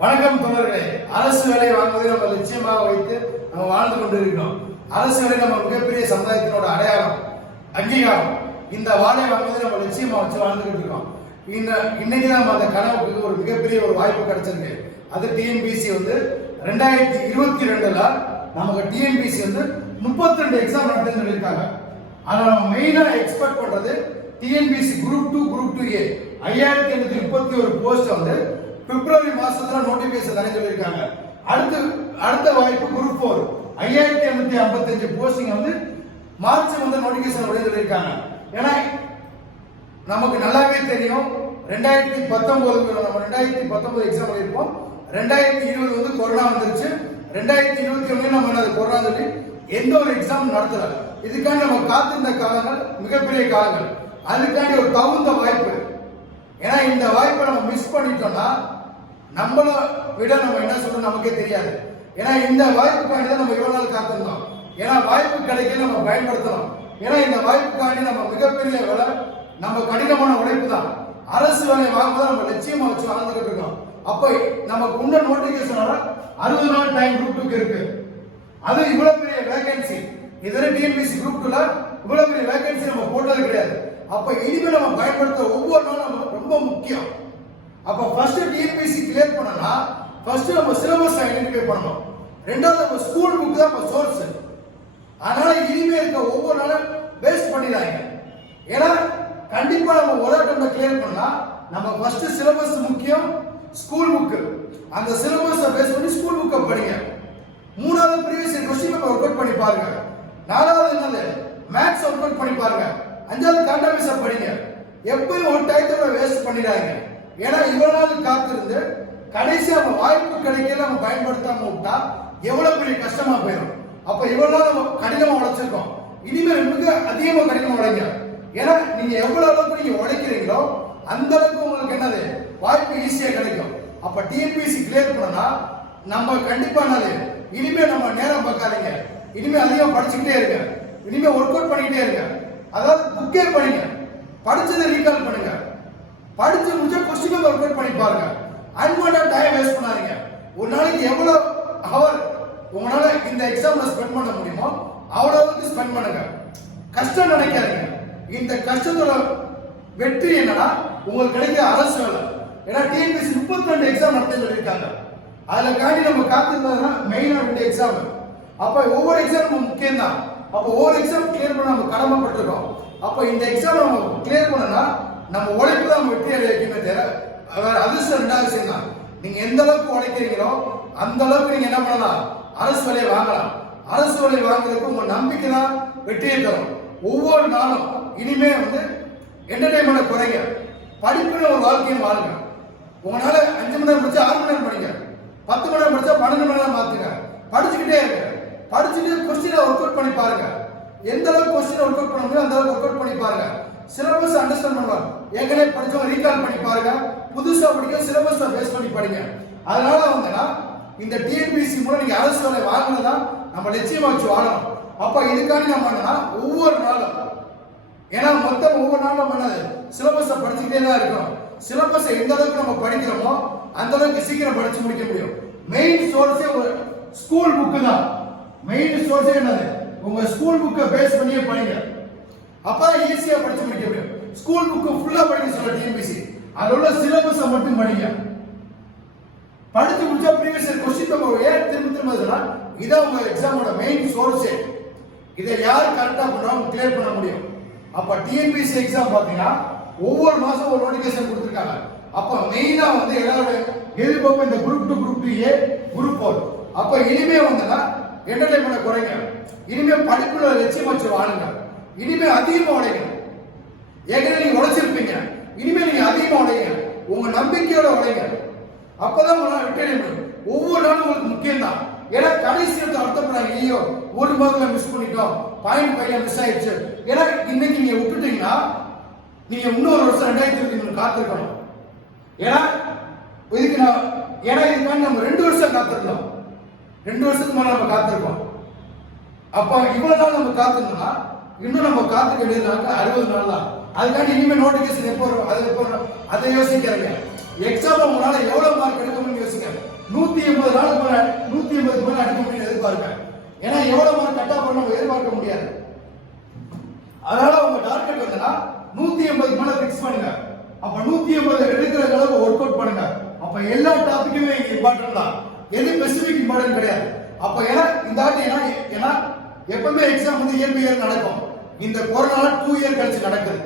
வணக்கம் தோழர்களே. அரசு வேலை வாங்குவதை நம்ம நிச்சயமாக வைத்து நம்ம வாழ்ந்து கொண்டிருக்கிறோம். அரசு வேலை நம்ம மிகப்பெரிய சமுதாயத்தினோட அடையாளம், அங்கீகாரம். இந்த வாழை வாங்குவதை நம்ம நிச்சயமா வச்சு வாழ்ந்துகிட்டு இருக்கோம். இன்னைக்கு நம்ம அந்த கனவுக்கு ஒரு மிகப்பெரிய ஒரு வாய்ப்பு கிடைச்சிருக்கு. அது டிஎன்பிசி 2022 நமக்கு டிஎன்பிசி 32 எக்ஸாம் நடத்துன்னு சொல்லியிருக்காங்க. அதை நம்ம மெயினா எக்ஸ்பெக்ட் பண்றது TNPSC group 2 group 2A 5831 post பிப்ரவரி மாசத்துல நோட்டிபிகேஷன் தர சொல்லியிருக்காங்க. அடுத்த வாய்ப்பு குரூப் 4 5855 போஸ்டிங் மார்ச் நோட்டிபிகேஷன் விட சொல்லியிருக்காங்க. ஏன்னா நமக்கு நல்லாவே தெரியும் 2019 நம்ம 2019 எக்ஸாம் எழுதிருப்போம். 2020 கொரோனா வந்துருச்சு. 2021 நம்ம கொரோனா சொல்லி எந்த ஒரு எக்ஸாம் நடத்தல. இதுக்காண்டி நம்ம காத்திருந்த காலங்கள் மிகப்பெரிய காலங்கள். அதுக்காண்டி ஒரு தகுந்த வாய்ப்பு. ஏன்னா இந்த வாய்ப்பை நம்ம மிஸ் பண்ணிட்டோம்னா நம்மள விட நம்ம என்ன சொல்றோம் நமக்கே தெரியாது. ஏன்னா இந்த வாய்ப்புக்காண்டி தான் நம்ம இவ்வளவு நாள் காத்திருந்தோம். ஏன்னா வாய்ப்பு கிடைக்க நம்ம பயன்படுத்தணும். ஏன்னா இந்த வாய்ப்புக்காண்டி நம்ம மிகப்பெரிய வேலை, நம்ம கடினமான உழைப்பு தான். அரசு வேலை வாங்குவதை நம்ம நிச்சயமா வச்சு வாழ்ந்துகிட்டு இருக்கோம். அப்ப நமக்கு உள்ள நோட்டிபிகேஷனோட 60 நாள் டைம் குரூப் 2 இருக்கு. அது இவ்வளவு பெரிய வேகன்சி. இதுல டிஎன்பிசி குரூப் 2ல இவ்வளவு பெரிய வேகன்சி நம்ம போட்டது கிடையாது. அப்ப இனிமேல் நம்ம பயன்படுத்த ஒவ்வொரு நாளும் ரொம்ப முக்கியம். அப்ப ஃபர்ஸ்ட் டிஎன்பிசி கிளியர் பண்ணனா ஃபர்ஸ்ட் நம்ம சிலபஸ் ஐடென்டிஃபை பண்ணணும். ரெண்டாவது நம்ம ஸ்கூல் புக் தான் நம்ம சோர்ஸ். அதனால இனிமே இருக்க ஒவ்வொரு நாளும் வேஸ்ட் பண்ணிடாங்க. ஏன்னா கண்டிப்பா நம்ம ஒரு அட்டெம்ப்ட் கிளியர் பண்ணா நம்ம ஃபர்ஸ்ட் சிலபஸ் முக்கியம், ஸ்கூல் புக். அந்த சிலபஸை பேஸ் பண்ணி ஸ்கூல் புக்கை படிங்க. மூணாவது previous year question paper work out பண்ணி பாருங்க. நாலாவது என்னது மேத்ஸ் ஒர்க் அவுட் பண்ணி பாருங்க. அஞ்சாவது கண்டமிஷன் படிங்க. எப்பவும் ஒரு டைத்துல வேஸ்ட் பண்ணிடாங்க. ஏன்னா இவ்வளவு நாள் காத்திருந்து கடைசியா நம்ம வாய்ப்பு கிடைக்கல நம்ம பயன்படுத்தாம விட்டா எவ்வளவு பெரிய கஷ்டமா போயிடும். அப்ப இவ்வளவு நாள் நம்ம கடினமா உழைச்சிருக்கோம். இனிமேல் மிக அதிகமா கடினமா உழைங்க. ஏன்னா நீங்க எவ்வளவு அளவுக்கு நீங்க உழைக்கிறீங்களோ அந்த அளவுக்கு உங்களுக்கு என்னது வாய்ப்பு ஈஸியா கிடைக்கும். அப்ப டிஎன்பிசி கிளியர் பண்ணா நம்ம கண்டிப்பா என்னது இனிமே நம்ம நேரம் பார்க்காதீங்க. இனிமே அதிகமா படிச்சுக்கிட்டே இருங்க. இனிமே ஒர்க் அவுட் பண்ணிக்கிட்டே இருங்க. அதாவது புக்கே படிங்க, படிச்சதை ரீகால் பண்ணுங்க, படிச்சு முடிஞ்ச क्वेश्चन பேப்பர் ஒர்க் அவுட் பண்ணி பாருங்க. அன்வான்டட் டைம் வேஸ்ட் பண்ணாதீங்க. ஒரு நாளைக்கு எவ்வளவு ஹவர் உங்களால இந்த எக்ஸாம்ல ஸ்பெண்ட் பண்ண முடியுமோ அவ்வளவுக்கு ஸ்பெண்ட் பண்ணுங்க. கஷ்டம் நினைக்காதீங்க. இந்த கஷ்டத்தோட வெற்றி என்னன்னா உங்களுக்கு கிடைக்கிற அரசு வேலை. ஏன்னா டிஎன்பிசி 32 எக்ஸாம் நடத்த சொல்லியிருக்காங்க. அதுல காண்டி நம்ம காத்திருந்ததுன்னா மெயினா 2 எக்ஸாம். அப்ப ஒவ்வொரு எக்ஸாமும் முக்கியம் தான். அப்ப ஒவ்வொரு எக்ஸாம் கிளியர் பண்ண நம்ம கடமைப்பட்டிருக்கோம். அப்ப இந்த எக்ஸாம் நம்ம கிளியர் பண்ணனா நம்ம உழைப்பு தான் வெற்றி அடையணுமே தவிர வேற அதிர்ஷ்டம் ரெண்டாவது விஷயம் தான். நீங்க எந்த அளவுக்கு உழைக்கிறீங்களோ அந்த அளவுக்கு நீங்க என்ன பண்ணலாம், அரசு வேலையை வாங்கலாம். அரசு வேலையை வாங்குறதுக்கு உங்க நம்பிக்கை தான் வெற்றியை தரும். ஒவ்வொரு நாளும் இனிமே என்டர்டைன்மெண்ட் குறைங்க. படிப்புல ஒரு வாழ்க்கையை வாழுங்க. உங்களால 5 மணி நேரம் படிச்சா 6 மணி நேரம் படிங்க. 10 மணி நேரம் படிச்சா 12 மணி நேரம் மாத்துங்க. படிச்சுக்கிட்டே இருங்க. படிச்சுட்டு கொஸ்டினை ஒர்க் அவுட் பண்ணி பாருங்க. எந்த அளவுக்கு கொஸ்டினை ஒர்க் அவுட் பண்ண முடியும் அந்த அளவுக்கு ஒர்க் அவுட் பண்ணி பாருங்க. சிலபஸ் அண்டர்ஸ்டாண்ட் பண்ணுவாங்க. ஏற்கனவே படிச்சவங்க ரீகால் பண்ணி பாருங்க. புதுசா படிக்க சிலபஸை பேஸ் பண்ணி படிங்க. அதனால இந்த டிஎன்பிசி மூலம் நீங்க அரசு வேலை வாங்கினதா நம்ம நிச்சயமா வச்சு வாழணும். அப்ப இதுக்காண்டி நம்ம ஒவ்வொரு நாளும், ஏன்னா மொத்தம் ஒவ்வொரு நாளும் நம்ம என்னது சிலபஸை படிச்சுக்கிட்டே தான் இருக்கணும். சிலபஸை எந்த அளவுக்கு நம்ம படிக்கிறோமோ அந்த அளவுக்கு சீக்கிரம் படிச்சு முடிக்க முடியும். மெயின் சோர்ஸே ஒரு ஸ்கூல் புக்கு தான். மெயின் சோர்ஸே என்னது உங்க ஸ்கூல் புக்கை பேஸ் பண்ணியே படிங்க. அப்பதான் ஈஸியா படிச்சு முடிக்க முடியும். ஸ்கூல் புக்கு ஃபுல்லா படிக்க சொல்ல டிஎன்பிசி. அதுல உள்ள சிலபஸை மட்டும் படிங்க. படிச்சு முடிச்சா ப்ரீவியஸ் இயர் क्वेश्चन பேப்பர் ஏன் திரும்ப இதான் உங்க எக்ஸாமோட மெயின் சோர்ஸே. இதை யார் கரெக்டா பண்றாங்க கிளியர் பண்ண முடியும். அப்ப டிஎன்பிசி எக்ஸாம் பாத்தீங்கன்னா ஒவ்வொரு மாசம் ஒரு நோட்டிபிகேஷன் கொடுத்திருக்காங்க. அப்ப மெயினா எல்லாரோட எதிர்பார்ப்பு இந்த குரூப் 2 குரூப் 3A குரூப் 4. அப்ப இனிமே என்டர்டைன்மெண்ட் குறைங்க. இனிமே படிப்புல லட்சியம் வச்சு வாழுங்க. இனிமே அதிகமா உழைங்க. ஏற்கனவே நீங்க உழைச்சிருப்பீங்க. இனிமே நீங்க அதிகமா உழைங்க. உங்க நம்பிக்கையோட உழைங்க. அப்பதான் உங்களால வெற்றி முடியும். ஒவ்வொரு நாளும் உங்களுக்கு முக்கியம் தான். ஏன்னா கடைசி அர்த்தப்படுறாங்க, ஐயோ ஒரு மாதத்துல மிஸ் பண்ணிட்டோம், பாயிண்ட் 5 மிஸ் ஆயிடுச்சு. ஏன்னா இன்னைக்கு நீங்க விட்டுட்டீங்கன்னா நீங்க இன்னொரு வருஷம் 2023 காத்திருக்கணும். ஏன்னா இதுக்காண்டி நம்ம 2 வருஷம் காத்திருந்தோம். 2 வருஷத்துக்கு மேல நம்ம காத்திருக்கோம். அப்ப இவ்வளவு நாள் நம்ம காத்திருந்தோம்னா இன்னும் நம்ம காத்துக்க வேண்டியது 60 நாள் தான். அதுக்காண்டி இனிமே நோட்டிபிகேஷன் எப்போ வரும், அதை யோசிக்கிறீங்க. எக்ஸாம் உங்களால எவ்வளவு மார்க் எடுக்க முடியும் யோசிக்க. நாளுக்கு மேல 180 மேல அடிக்க முடியும் எதிர்பார்க்க. ஏன்னா எவ்வளவு மார்க் கட் ஆஃப் பண்ண எதிர்பார்க்க முடியாது. அதனால உங்க டார்கெட் வந்துன்னா 180 மேல ஃபிக்ஸ் பண்ணுங்க. அப்ப 180 எடுக்கிற அளவுக்கு ஒர்க் அவுட் பண்ணுங்க. அப்ப எல்லா டாபிக்குமே இங்க இம்பார்ட்டன்ட் தான். எது ஸ்பெசிபிக் இம்பார்ட்டன்ட் கிடையாது. அப்ப ஏன்னா இந்த ஆண்டு ஏன்னா எப்பவுமே எக்ஸாம் வந்து இயர் பை இயர் நடக்கும். இந்த கொரோனால 2 இயர் கழிச்சு நடக்குது.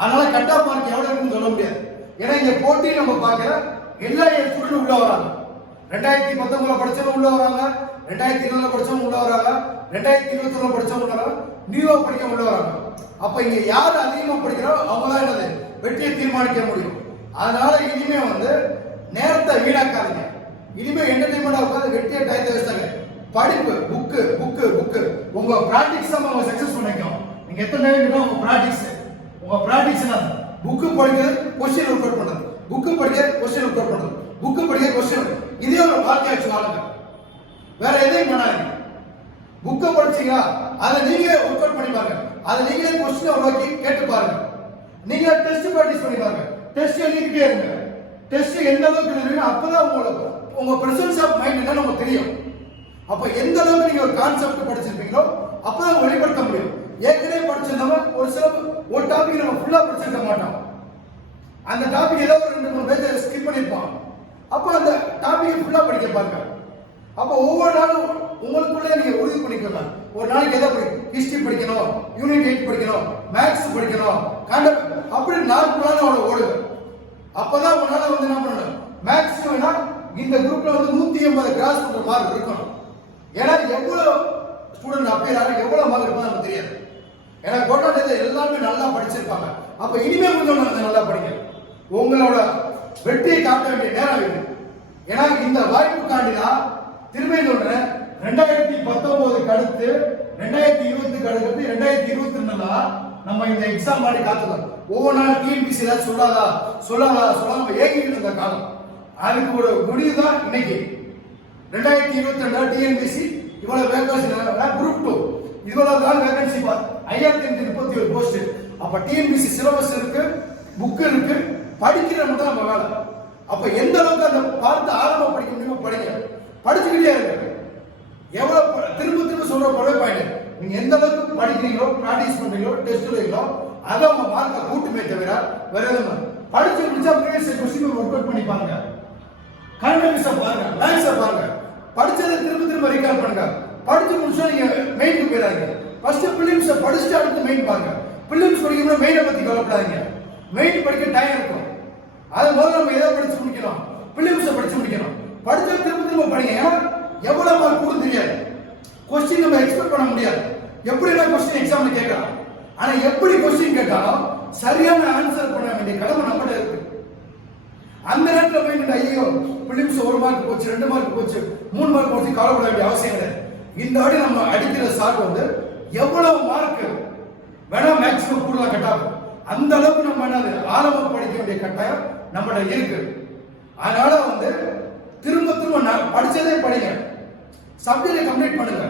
அதனால கட் ஆஃப் மார்க் எவ்வளவு இருக்குன்னு சொல்ல முடியாது. ஏன்னா இந்த போட்டி நம்ம பார்க்கிற எல்லா ஸ்டூடெண்ட் உள்ள வராங்க. 2019 படிச்சவங்க உள்ள வராங்க, 2020 படிச்சவங்க உள்ள வராங்க, 2021 படிச்சவங்க உள்ள வராங்க, நியூவா படிக்க உள்ள வராங்க. அப்ப இங்க யார் அதிகமா படிக்கிறோ அவங்க தான் என்னது வெற்றியை தீர்மானிக்க முடியும். அதனால இனிமே வந்து நேரத்தை வீணாக்காதீங்க. இனிமே என்டர்டைன்மெண்டா உட்காந்து வெற்றியை டயத்தை வச்சாங்க. படிப்பு புக்கு புக்கு புக்கு உங்க பிராக்டிஸ் தான் உங்க சக்சஸ் பண்ணிக்கும். நீங்க எத்தனை டைம் உங்க பிராக்டிஸ் புக்கு படிக்கிறது, கொஸ்டின் ஒர்க் அவுட் பண்றது, புக்கு படிக்கிறது, கொஸ்டின் ஒர்க் அவுட் பண்றது, புக்கு படிக்கிறது, கொஸ்டின். இதே ஒரு வாழ்க்கையா வச்சு வாழுங்க. வேற எதையும் பண்ணாதீங்க. புக்கை படிச்சீங்களா அதை நீங்களே ஒர்க் அவுட் பண்ணி பாருங்க. அதை நீங்களே கொஸ்டின் உருவாக்கி கேட்டு பாருங்க. நீங்க டெஸ்ட் பிராக்டிஸ் பண்ணி பாருங்க. டெஸ்ட் எழுதிக்கிட்டே இருங்க. டெஸ்ட் எந்த அளவுக்கு எழுதுறீங்க அப்பதான் உங்களுக்கு உங்க பிரசன்ஸ் ஆஃப் மைண்ட் என்னன்னு உங்களுக்கு தெரியும். அப்ப எந்த அளவுக்கு நீங்க ஒரு கான்செப்ட் படிச்சிருப்பீங்களோ அப்பதான் வெளிப்படுத்த முடியும். ஏற்கனவே படிச்சிருந்தவங்க ஒரு டாபிக் நம்ம ஃபுல்லா படிச்சிருக்க மாட்டோம். அந்த டாபிக் ஏதோ ஒரு 2-3 பேஜ் ஸ்கிப் பண்ணிருப்போம். அப்ப அந்த டாபிக் ஃபுல்லா படிக்க பாருங்க. அப்ப ஒவ்வொரு நாளும் உங்களுக்குள்ளே நீங்க உறுதி பண்ணிக்கலாம். ஒரு நாளைக்கு எதை ஹிஸ்டரி படிக்கணும், யூனிட் 8 படிக்கணும், மேத்ஸ் படிக்கணும், அப்படி 4 நாள் அவ்வளவு ஓடுங்க. அப்பதான் உங்களால வந்து என்ன பண்ணணும், மேத்ஸ் இந்த குரூப்ல வந்து 180 கிராஸ் பண்ற மார்க் இருக்கணும். ஏன்னா எவ்வளவு ஸ்டூடெண்ட் அப்பியர் ஆகும், எவ்வளவு மார்க் இருப்பா நமக்கு தெரியாது. ஏன்னா கோட்டாட்டத்தை எல்லாமே நல்லா படிச்சிருப்பாங்க. அப்ப இனிமே கொஞ்சம் நல்லா படிங்க. உங்களோட வெற்றியை காட்ட வேண்டிய நேரம் இருக்கு. ஏன்னா இந்த வாய்ப்புக்காண்டிதான் திரும்ப சொல்றேன், 2019 அடுத்து 2020 அடுத்து 2022 நம்ம இந்த எக்ஸாம் மாதிரி காத்துக்கலாம். ஒவ்வொரு நாள் டிஎன்பிசி ஏதாவது சொல்லாம ஏகிட்டு இருந்த காலம். அதுக்கு ஒரு முடிவு தான் இன்னைக்கு. 2022 டிஎன்பிசி இவ்வளவு வேகன்சி, குரூப் 2 இவ்வளவு தான் வேகன்சி 5031 போஸ்ட். அப்ப டிஎன்பிசி சிலபஸ் இருக்கு, புக் இருக்கு, படிக்கிற மட்டும் நம்ம வேலை. அப்ப எந்த அளவுக்கு அந்த பார்த்து ஆரம்ப படிக்க முடியுமோ படிங்க, படிச்சுக்கிட்டே இருங்க. எவ்வளவு திரும்ப சொல்ற ஒரே பாயிண்ட், நீங்க எந்த அளவுக்கு படிக்கிறீங்களோ, பிராக்டிஸ் பண்றீங்களோ, டெஸ்ட் எழுதுறீங்களோ அதை உங்க மார்க்கை கூட்டுமே தவிர வேற எதுவும் படிச்சு முடிச்சா ப்ரீவியஸ் கொஸ்டின் ஒர்க் அவுட் பண்ணி பாருங்க, கரண்ட் பாருங்க, மேத்ஸை பாருங்க, படிச்சதை திரும்ப ரீகால் பண்ணுங்க. படிச்சு முடிச்சா நீங்க மெயினுக்கு போயிடாதீங்க. ஃபர்ஸ்ட் பிலிம்ஸை படிச்சுட்டு அடுத்து மெயின் பாருங்க. பிலிம்ஸ் படிக்கும்போது மெயினை பத்தி கவலைப்படாதீங்க. மெயின் படிக்க டைம் இருக்கும். அது முதல்ல நம்ம எதை படிச்சு முடிக்கணும், பிலிம்ஸை படிச்சு முடிக்கணும். படிச்சா திரும்ப படிங்க. ஏன்னா எவ்வளவு மார்க் கூட தெரியாது, கொஸ்டின் நம்ம எக்ஸ்பெக்ட் பண்ண முடியாது. எப்படி கொஸ்டின் எக்ஸாம்ல கேட்கலாம், ஆனா எப்படி கொஸ்டின் கேட்டாலும் சரியான ஆன்சர் பண்ண வேண்டிய கடமை நம்மகிட்ட இருக்கு. அந்த நேரத்தில் போய் ஐயோ பிலிம்ஸ் 1 மார்க் போச்சு, 2 மார்க் போச்சு, 3 மார்க் போச்சு கவலைப்பட வேண்டிய அவசியம் இல்லை. இந்த வாட்டி நம்ம அடிக்கிற சார்ட் வந்து எவ்வளவு மார்க் வேணா மேக்ஸிமம் கூடலாம் கட்டாகும். அந்த அளவுக்கு நம்ம என்னது ஆரம்பம் படிக்க வேண்டிய கட்டாயம் நம்மகிட்ட இருக்கு. அதனால வந்து திரும்ப படிச்சதே படிங்க, சப்ஜெக்ட் கம்ப்ளீட் பண்ணுங்க.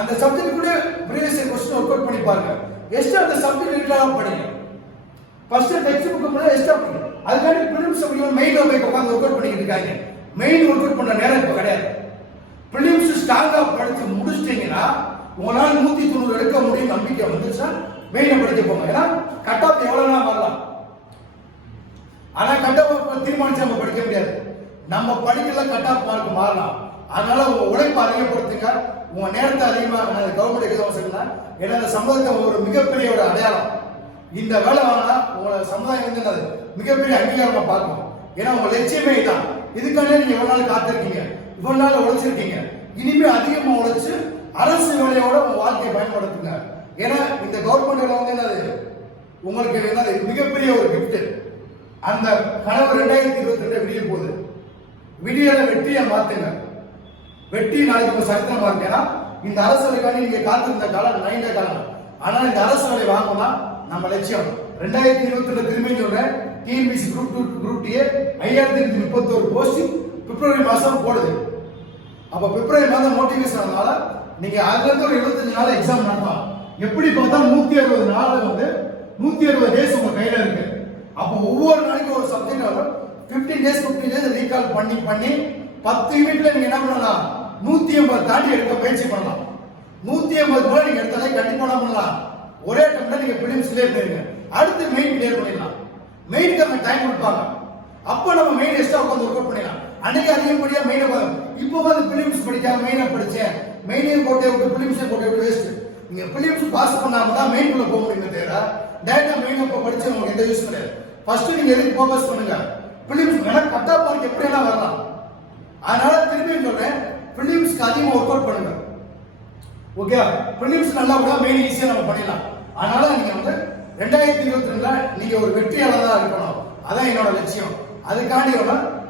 அந்த சப்ஜெக்ட் கூட ப்ரீவியஸ் கொஸ்டின் ஒர்க் அவுட் பண்ணி பாருங்க. எக்ஸ்ட்ரா அந்த சப்ஜெக்ட் ரிலேட்டடா படிங்க. ஃபர்ஸ்ட் டெக்ஸ்ட் புக் கூட எக்ஸ்ட்ரா படிங்க. அதுக்காண்டி பிலிம்ஸ் மெயின் போய் உட்காந்து ஒர்க் அவுட் பண்ணிக்கிட்டு இருக்காங்க. மெயின் ஒர்க் அவுட் பண்ண நேரம் இப்போ கிடையாது. பிலிம்ஸ் ஸ்ட்ராங்கா படிச்சு முடிச்சிட்டீங்கன்னா உங்களால 190 எடுக்க முடியும் நம்பிக்கை வந்துச்சுன்னா மெயினை படிக்க போங்க. ஏன்னா கட் ஆஃப் எவ்வளவு நாள் வரலாம், ஆனா கட் ஆஃப் தீர்மானிச்சு நம்ம படிக்க முடியாது. நம்ம படிக்கல கட் ஆஃப் மார்க் மாறலாம். அதனால உங்க உழைப்பு அதிகப்படுத்துங்க, உங்க நேரத்தை அதிகமாக கவர்மெண்ட் எக்ஸாம் சொல்லுங்க. ஏன்னா இந்த சமுதாயத்தை ஒரு மிகப்பெரிய ஒரு அடையாளம். இந்த வேலை வாங்கினா உங்களை சமுதாயம் வந்து மிகப்பெரிய அங்கீகாரமா பார்க்கணும். ஏன்னா உங்க லட்சியமே தான். இதுக்காக நீங்க எவ்வளவு நாள் காத்திருக்கீங்க, இவ்வளவு நாள் உழைச்சிருக்கீங்க. இனிமே அதிகமா உழைச்சு அரசு வேலையோட உங்க வாழ்க்கையை பயன்படுத்துங்க. ஏன்னா இந்த கவர்மெண்ட் வேலை வந்து என்னது உங்களுக்கு என்னது மிகப்பெரிய ஒரு கிஃப்ட். அந்த கனவு 2022 விடிய போகுது. விடியல வெற்றியை மாத்துங்க. வெற்றி நாளைக்கு உங்க சரித்திரமா இருக்கு. ஏன்னா இந்த அரசு வேலைக்காண்டி நீங்க காத்திருந்த காலம் நீண்ட காலம். ஆனா இந்த அரசு வேலை வாங்கணும்னா நம்ம லட்சியம் 2022 திரும்பி சொல்றேன், TNPSC group 2 group D 5031 post பிப்ரவரி மாசம் போடுது. அப்ப பிப்ரவரி மாதம் நோட்டிபிகேஷன் ஆனதால நீங்க அதுல இருந்து ஒரு 75 நாள் எக்ஸாம் நடத்தலாம். எப்படி பார்த்தா 160 நாள் வந்து 160 டேஸ் உங்க கையில இருக்கு. அப்போ ஒவ்வொரு நாளைக்கு ஒரு சப்ஜெக்ட் வரும். 15 டேஸ் ரீகால் பண்ணி 10 யூனிட்ல நீங்க என்ன பண்ணலாம் 180 தாண்டி எடுக்க பயிற்சி பண்ணலாம். 180 கூட நீங்க எடுத்தாலே கண்டிப்பா பண்ணலாம். ஒரே டைம்ல நீங்க பிலிம்ஸ் கிளியர் பண்ணிருங்க. அடுத்து மெயின் கிளியர் பண்ணிடலாம். மெயினுக்கு அந்த டைம் கொடுப்பாங்க. அப்ப நம்ம மெயின் எக்ஸ்ட்ரா உட்காந்து ஒர்க் அவுட் பண்ணிடலாம். அன்னைக்கு அதிகப்படியா மெயினை இப்போ வந்து பிலிம்ஸ் படிக்காம மெயினை படிச்சேன், மெயினையும் போட்டு விட்டு பிலிம்ஸையும் போட்டு விட்டு வேஸ்ட். நீங்க பிலிம்ஸ் பாஸ் பண்ணாம தான் மெயின்குள்ள போக முடியுமே தவிர டைரக்டா மெயின் இப்போ படிச்சு உங்களுக்கு எந்த யூஸ் கிடையாது. ஃபர்ஸ்ட் நீங்க எதுக்கு ஃபோக்கஸ் பண்ணுங்க, பிலிம்ஸ் மேல கட் ஆஃப் மார்க் எப்படியெல்லாம் வரலாம். அதனால திரும்பி சொல்றேன், பிலிம்ஸ்க்கு அதிகமா ஒர்க் அவுட் பண்ணுங்க. ஓகே, பிலிம்ஸ் நல்லா கூட மெயின் ஈஸியா நம்ம பண்ணிடலாம். அதனால நீங்க வந்து 2022ல நீங்க ஒரு வெற்றியாளரா இருக்கணும். அதான் என்னோட லட்சியம். அதுக்காண்டி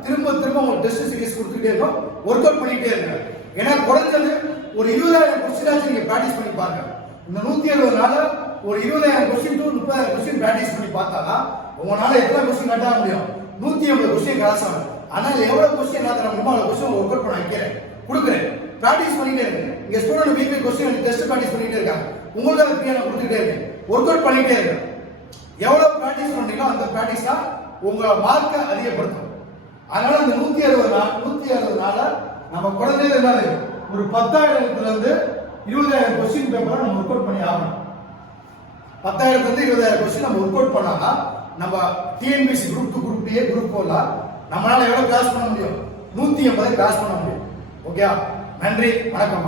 திரும்ப திரும்ப உங்களுக்கு டெஸ்ட் சீரிஸ் கொடுத்துட்டே இருக்கோம், ஒர்க் அவுட் பண்ணிட்டே இருங்க. ஏன்னா குறைஞ்சது ஒரு 20,000 கொஸ்டினாச்சும் நீங்க பிராக்டிஸ் பண்ணி பாருங்க. இந்த 170 நாள்ல ஒரு 20,000 கொஸ்டின் டு 30,000 கொஸ்டின் பிராக்டிஸ் பண்ணி பார்த்தாதான் உங்களால எத்தனை கொஸ்டின் கட்ட முடியும், 180 கொஸ்டின் கிராஸ் ஆகும். ஆனால் எவ்வளவு கொஸ்டின் நான் தர முடியுமோ அவ்வளவு கொஸ்டின் ஒர்க் அவுட் பண்ண வைக்கிறேன், கொடுக்குறேன். பிராக்டிஸ் பண்ணிட்டே இருக்கு. இங்க student weekly question test practice பண்ணிட்டே இருக்காங்க. உங்களுக்கு ஃப்ரீயா நான் கொடுத்துட்டே இருக்கேன், ஒர்க் அவுட் பண்ணிட்டே இருக்கேன். எவ்வளவு பிராக்டிஸ் பண்றீங்களோ அந்த பிராக்டிஸ் தான் உங்க மார்க்கை அதிகப்படுத்தும். அதனால இந்த 160 நாள நம்ம குறைஞ்சது என்னது ஒரு 10,000ல இருந்து 20,000 கொஸ்டின் பேப்பரை நம்ம ஒர்க் அவுட் பண்ணி ஆகணும். 10,000ல இருந்து 20,000 கொஸ்டின் நம்ம ஒர்க் அவுட் பண்ணாதான் நம்ம TNPSC group 2 group A group 4ல நம்மளால எவ்வளவு கிராஸ் பண்ண முடியும், 180 கிராஸ் பண்ண முடியும். ஓகே, நன்றி, வணக்கம்.